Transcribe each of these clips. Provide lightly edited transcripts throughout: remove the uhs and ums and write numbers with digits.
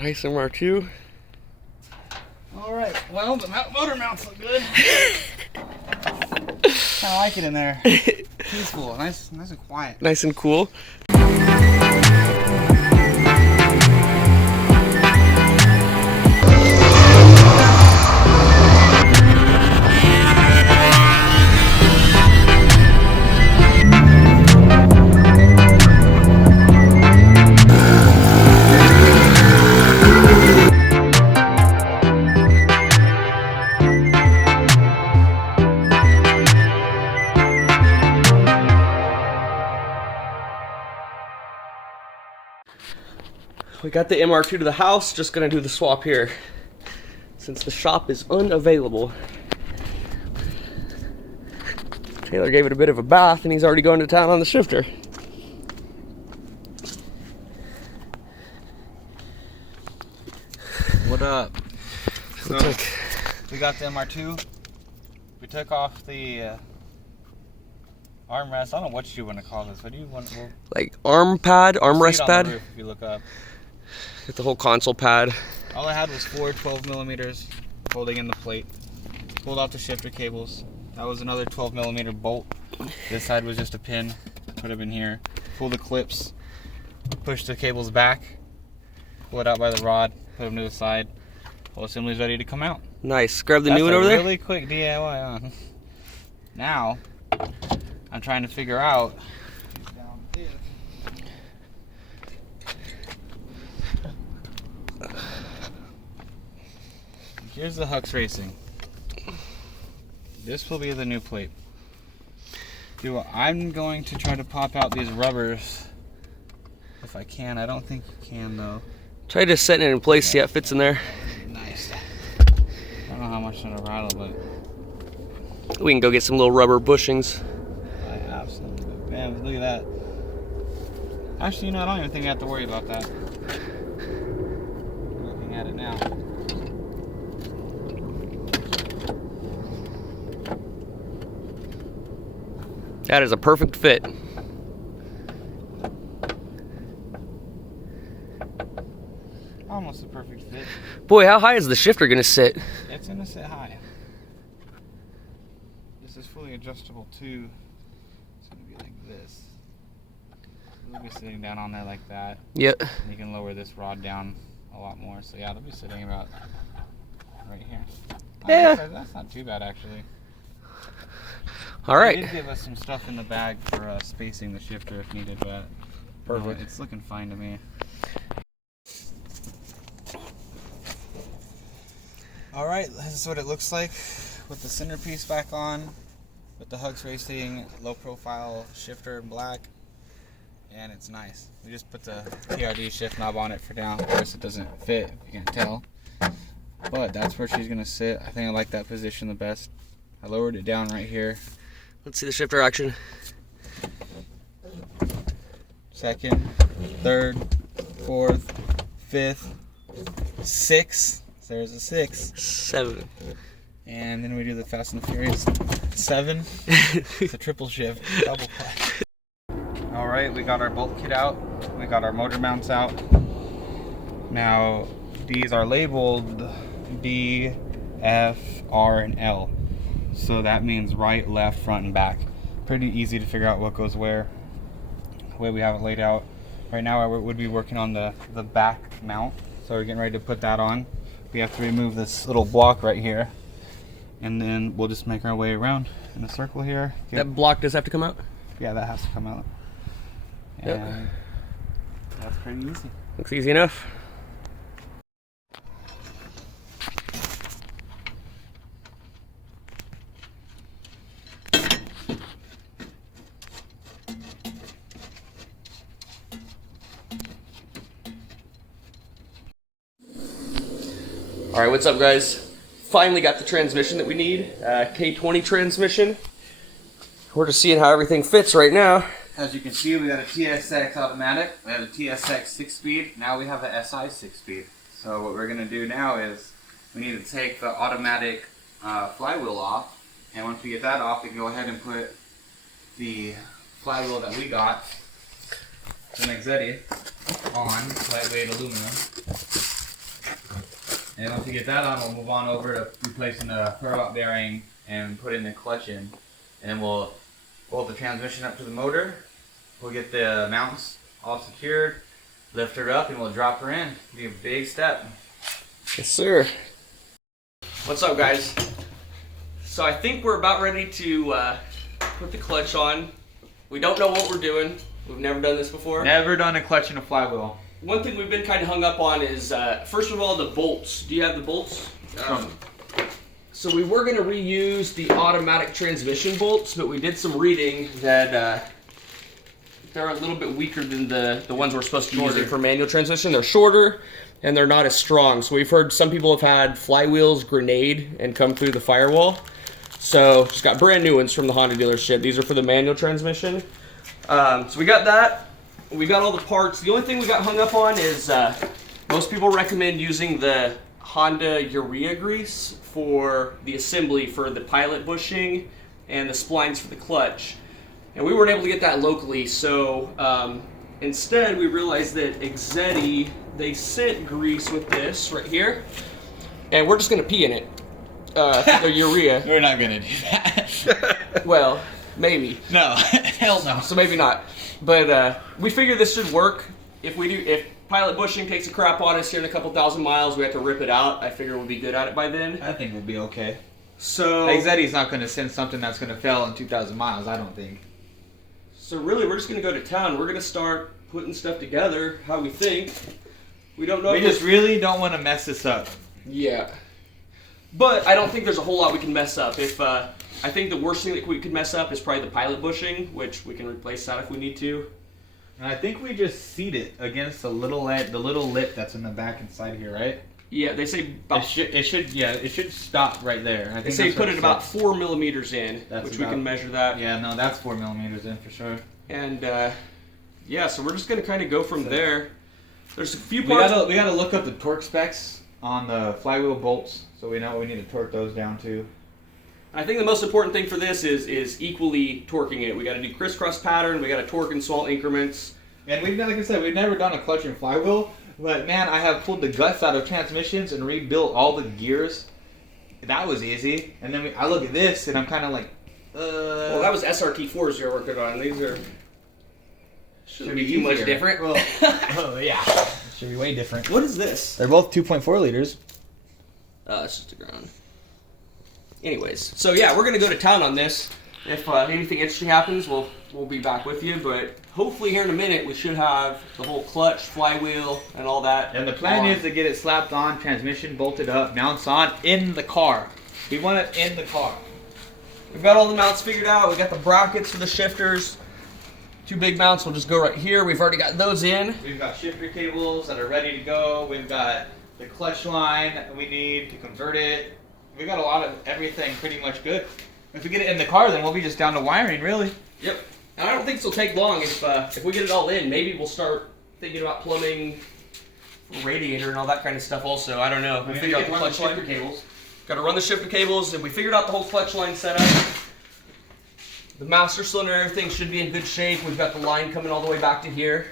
Nice MR2. All right, well, the motor mounts look good. Kind of like it in there. Peaceful, nice and quiet. Nice and cool. We got the MR2 to the house, just gonna do the swap here since the shop is unavailable. Taylor gave it a bit of a bath and he's already going to town on the shifter. What up? So, we got the MR2. We took off the armrest. I don't know what you want to call this. What do you want? like armrest pad. Roof, if you look up. Get the whole console pad. All I had was 4 12mm holding in the plate. Pulled off the shifter cables. That was another 12mm bolt. This side was just a pin. Put them in here. Pull the clips. Push the cables back. Pull it out by the rod. Put them to the side. Whole assembly's ready to come out. Nice. Grab the new one over there. Really quick DIY, huh? Now, I'm trying to figure out. Here's the Hux Racing. This will be the new plate. I'm going to try to pop out these rubbers if I can. I don't think you can though. Try just setting it in place, see how it fits in there. Nice. I don't know how much it's gonna rattle, but We can go get some little rubber bushings. I absolutely. Man, look at that. Actually, you know, I don't even think I have to worry about that. Looking at it now. That is a perfect fit. Almost a perfect fit. Boy, how high is the shifter gonna sit? It's gonna sit high. This is fully adjustable too. It's gonna be like this. It'll be sitting down on there like that. Yep. And you can lower this rod down a lot more. So yeah, it'll be sitting about right here. Yeah. That's not too bad actually. All right. They did give us some stuff in the bag for spacing the shifter if needed, but Perfect. It's looking fine to me. Alright, this is what it looks like with the centerpiece back on, with the Hux Racing low profile shifter in black, and it's nice. We just put the PRD shift knob on it for now. Of course it doesn't fit, if you can't tell, but that's where she's going to sit. I think I like that position the best. I lowered it down right here. Let's see the shifter action. Second, third, fourth, fifth, sixth. There's a 6. 7. And then we do the Fast and the Furious 7. It's a triple shift, double clutch. Alright, we got our bolt kit out. We got our motor mounts out. Now, these are labeled D, F, R, and L. So that means right, left, front, and back. Pretty easy to figure out what goes where. The way we have it laid out. Right now I would be working on the back mount. So we're getting ready to put that on. We have to remove this little block right here. And then we'll just make our way around in a circle here. That block does have to come out? Yeah, that has to come out. And yep. That's pretty easy. Looks easy enough. All right, what's up, guys? Finally got the transmission that we need, K20 transmission. We're just seeing how everything fits right now. As you can see, we got a TSX automatic, we have a TSX 6-speed, now we have a SI 6-speed. So what we're going to do now is we need to take the automatic flywheel off, and once we get that off, we can go ahead and put the flywheel that we got, the Nexetti, on lightweight aluminum. And once we get that on, we'll move on over to replacing the throwout bearing and put in the clutch in. And then we'll bolt the transmission up to the motor. We'll get the mounts all secured, lift her up, and we'll drop her in. It'll be a big step. Yes, sir. What's up, guys? So I think we're about ready to put the clutch on. We don't know what we're doing. We've never done this before. Never done a clutch in a flywheel. One thing we've been kind of hung up on is, first of all, the bolts. Do you have the bolts? So we were going to reuse the automatic transmission bolts, but we did some reading that they're a little bit weaker than the ones we're supposed to be using for manual transmission. They're shorter, and they're not as strong. So we've heard some people have had flywheels grenade and come through the firewall. So just got brand new ones from the Honda dealership. These are for the manual transmission. So we got that. We got all the parts. The only thing we got hung up on is most people recommend using the Honda urea grease for the assembly for the pilot bushing and the splines for the clutch. And we weren't able to get that locally, so instead we realized that Exetti, they sent grease with this right here, and we're just going to pee in it. The urea. We're not going to do that. Well, maybe. No, hell no. So maybe not. But we figure this should work. If pilot bushing takes a crap on us here in a couple thousand miles, we have to rip it out. I figure we'll be good at it by then. I think we'll be okay. So Exetti's not going to send something that's going to fail in 2,000 miles, I don't think. So really, we're just going to go to town. We're going to start putting stuff together, how we think. We don't know. We just really don't want to mess this up. Yeah. But I don't think there's a whole lot we can mess up. I think the worst thing that we could mess up is probably the pilot bushing, which we can replace that if we need to. And I think we just seat it against the little lip that's in the back inside here, right? Yeah, they say about, it should stop right there. I think they say put it about 4 millimeters in, which we can measure that. Yeah, no, that's 4 millimeters in for sure. And yeah, so we're just gonna kind of go from there. There's a few parts. We gotta look up the torque specs on the flywheel bolts, so we know we need to torque those down too. I think the most important thing for this is equally torquing it. We got to do crisscross pattern. We got to torque in small increments. And like I said, we've never done a clutch and flywheel, but man, I have pulled the guts out of transmissions and rebuilt all the gears. That was easy. And then I look at this and I'm kind of like, Well, that was SRT4s you're working on. These are should be too much different. Well, oh yeah, should be way different. What is this? They're both 2.4 liters. It's just a ground. Anyways, so yeah, we're gonna go to town on this. If anything interesting happens, we'll be back with you. But hopefully here in a minute, we should have the whole clutch, flywheel, and all that. And the plan is to get it slapped on, transmission bolted up, mounts on in the car. We want it in the car. We've got all the mounts figured out. We got the brackets for the shifters. 2 big mounts will just go right here. We've already got those in. We've got shifter cables that are ready to go. We've got the clutch line that we need to convert it. We got a lot of everything pretty much good. If we get it in the car, then we'll be just down to wiring, really. Yep. And I don't think this will take long. If we get it all in, maybe we'll start thinking about plumbing, radiator, and all that kind of stuff. Also, I don't know. We figured out the clutch line. Cables. Got to run the shifter cables, and we figured out the whole clutch line setup. The master cylinder, everything should be in good shape. We've got the line coming all the way back to here.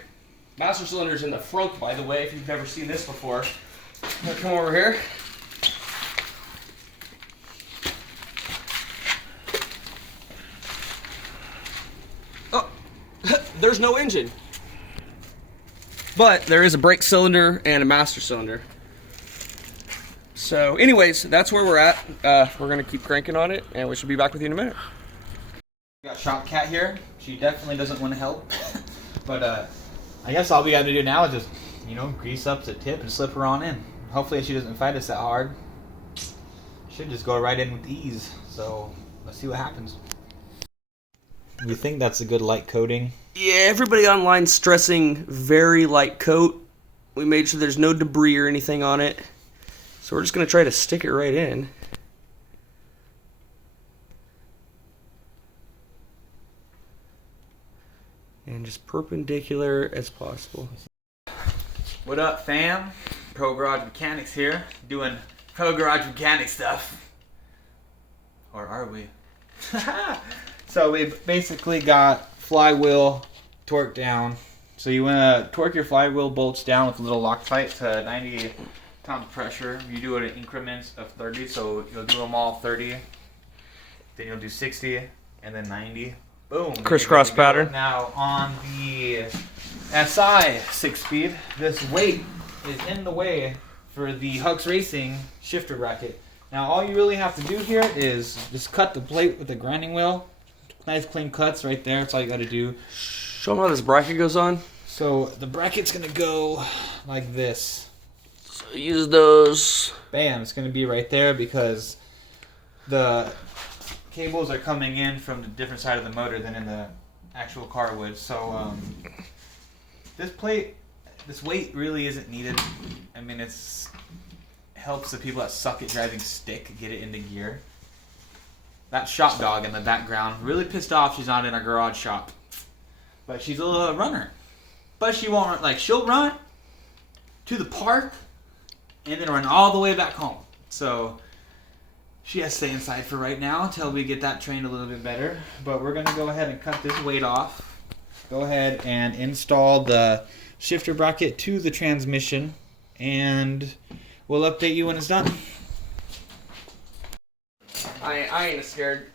Master cylinder's in the front, by the way. If you've never seen this before, come over here. There's no engine, but there is a brake cylinder and a master cylinder. So anyways, that's where we're at. We're gonna keep cranking on it, and we should be back with you in a minute. We got Shop Cat here. She definitely doesn't want to help, but I guess all we got to do now is just, grease up the tip and slip her on in. Hopefully she doesn't fight us that hard. Should just go right in with ease. So let's see what happens. You think that's a good light coating? Yeah, everybody online's stressing very light coat. We made sure there's no debris or anything on it. So we're just going to try to stick it right in. And just perpendicular as possible. What up, fam? Pro Garage Mechanics here, doing Pro Garage Mechanic stuff. Or are we? So we've basically got flywheel torque down. So you want to torque your flywheel bolts down with a little Loctite to pounds of pressure. You do it in increments of 30, so you'll do them all 30, then you'll do 60, and then 90. Boom. Crisscross pattern. Now on the SI 6-speed, this weight is in the way for the Hux Racing shifter bracket. Now all you really have to do here is just cut the plate with the grinding wheel. Nice clean cuts right there. That's all you got to do. Show them how this bracket goes on. So the bracket's gonna go like this. So use those. Bam! It's gonna be right there because the cables are coming in from the different side of the motor than in the actual car would. So this weight really isn't needed. I mean, it's helps the people that suck at driving stick get it into gear. That shop dog in the background, really pissed off she's not in our garage shop. But she's a runner. But she won't run, like, she'll run to the park and then run all the way back home. So she has to stay inside for right now until we get that trained a little bit better. But we're going to go ahead and cut this weight off. Go ahead and install the shifter bracket to the transmission. And we'll update you when it's done. I ain't scared.